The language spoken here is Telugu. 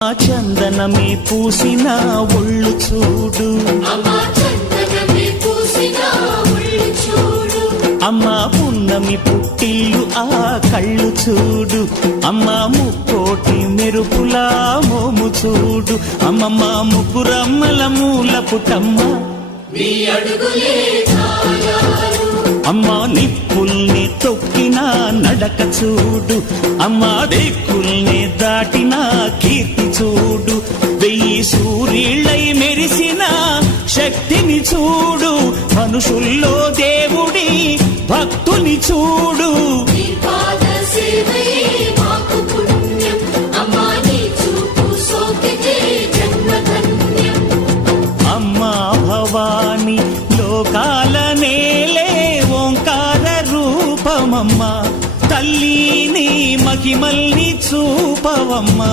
చందనమే పూసిన ఒళ్ళు చూడు, అమ్మ పున్నమి పుట్టిల్లు ఆ కళ్ళు చూడు, అమ్మ ముక్కోటి మెరుపులా మోము చూడు, అమ్మమ్మ ముగ్గురమ్మల మూల పుట్టమ్మ అమ్మ నిప్పుల్ని తొక్కిన నడక చూడు, అమ్మ దిక్కుల్ని దాటిన కీర్తి చూడు, 1000 సూర్యుళ్ళై మెరిసిన శక్తిని చూడు, మనుషుల్లో దేవుడి భక్తుని చూడు. అమ్మా భవాని లోకాల నేలే ఓంకార రూపమమ్మా, తల్లిని మహిమల్ని చూపవమ్మా.